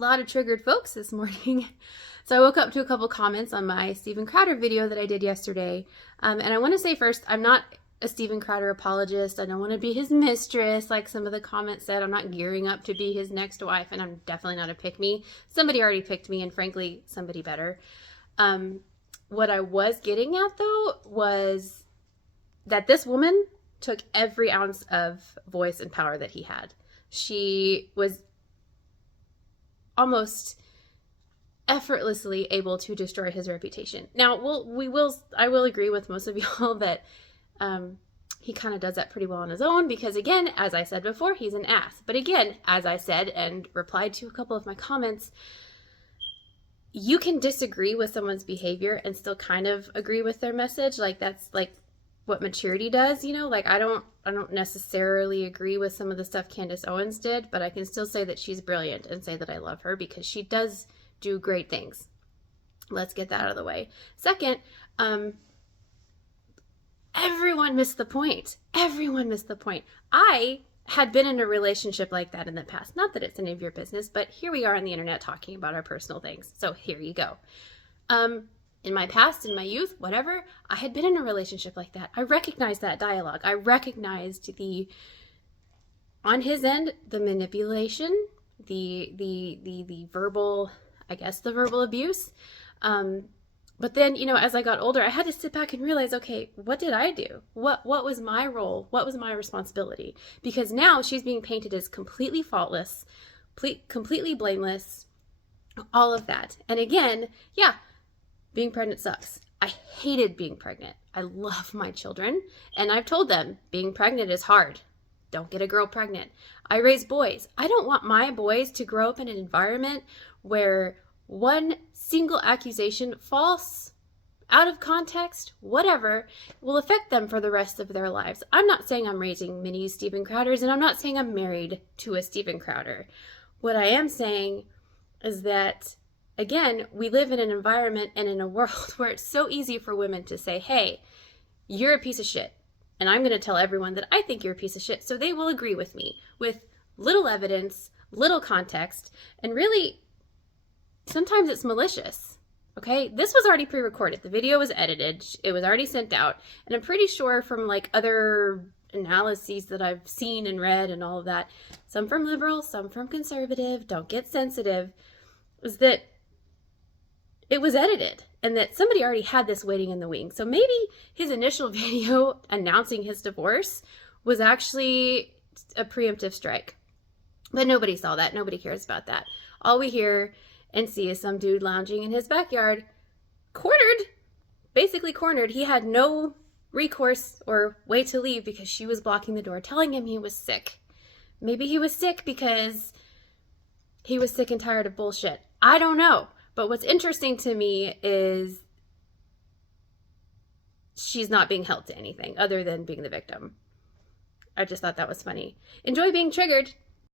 lot of triggered folks this morning. So I woke up to a couple comments on my Steven Crowder video that I did yesterday. And I want to say first, I'm not a Steven Crowder apologist. I don't want to be his mistress, like some of the comments said. I'm not gearing up to be his next wife, and I'm definitely not a pick-me. Somebody already picked me, and frankly, somebody better. What I was getting at, though, was that this woman took every ounce of voice and power that he had. She was almost effortlessly able to destroy his reputation. Now, I will agree with most of y'all that he kind of does that pretty well on his own because, again, as I said before, he's an ass. But again, as I said and replied to a couple of my comments, you can disagree with someone's behavior and still kind of agree with their message. Like, that's like what maturity does, you know? Like, I don't necessarily agree with some of the stuff Candace Owens did, but I can still say that she's brilliant and say that I love her because she does do great things. Let's get that out of the way. Second, everyone missed the point. Everyone missed the point. I had been in a relationship like that in the past. Not that it's any of your business, but here we are on the internet talking about our personal things. So here you go. In my past, in my youth, whatever, I had been in a relationship like that. I recognized that dialogue. I recognized on his end, the manipulation, the verbal, I guess the verbal abuse. But then, you know, as I got older, I had to sit back and realize, okay, what did I do? What was my role? What was my responsibility? Because now she's being painted as completely faultless, completely blameless, all of that. And again, yeah, being pregnant sucks. I hated being pregnant. I love my children. And I've told them being pregnant is hard. Don't get a girl pregnant. I raise boys. I don't want my boys to grow up in an environment where one single accusation, false, out of context, whatever, will affect them for the rest of their lives. I'm not saying I'm raising mini Steven Crowders, and I'm not saying I'm married to a Steven Crowder. What I am saying is that, again, we live in an environment and in a world where it's so easy for women to say, hey, you're a piece of shit. And I'm going to tell everyone that I think you're a piece of shit, so they will agree with me with little evidence, little context, and really, sometimes it's malicious. Okay, this was already pre-recorded. The video was edited. It was already sent out. And I'm pretty sure from like other analyses that I've seen and read and all of that, some from liberal, some from conservative, don't get sensitive, is that it was edited and that somebody already had this waiting in the wings. So maybe his initial video announcing his divorce was actually a preemptive strike. But nobody saw that. Nobody cares about that. All we hear and see is some dude lounging in his backyard, basically cornered. He had no recourse or way to leave because she was blocking the door, telling him he was sick. Maybe he was sick because he was sick and tired of bullshit. I don't know. But what's interesting to me is she's not being held to anything other than being the victim. I just thought that was funny. Enjoy being triggered.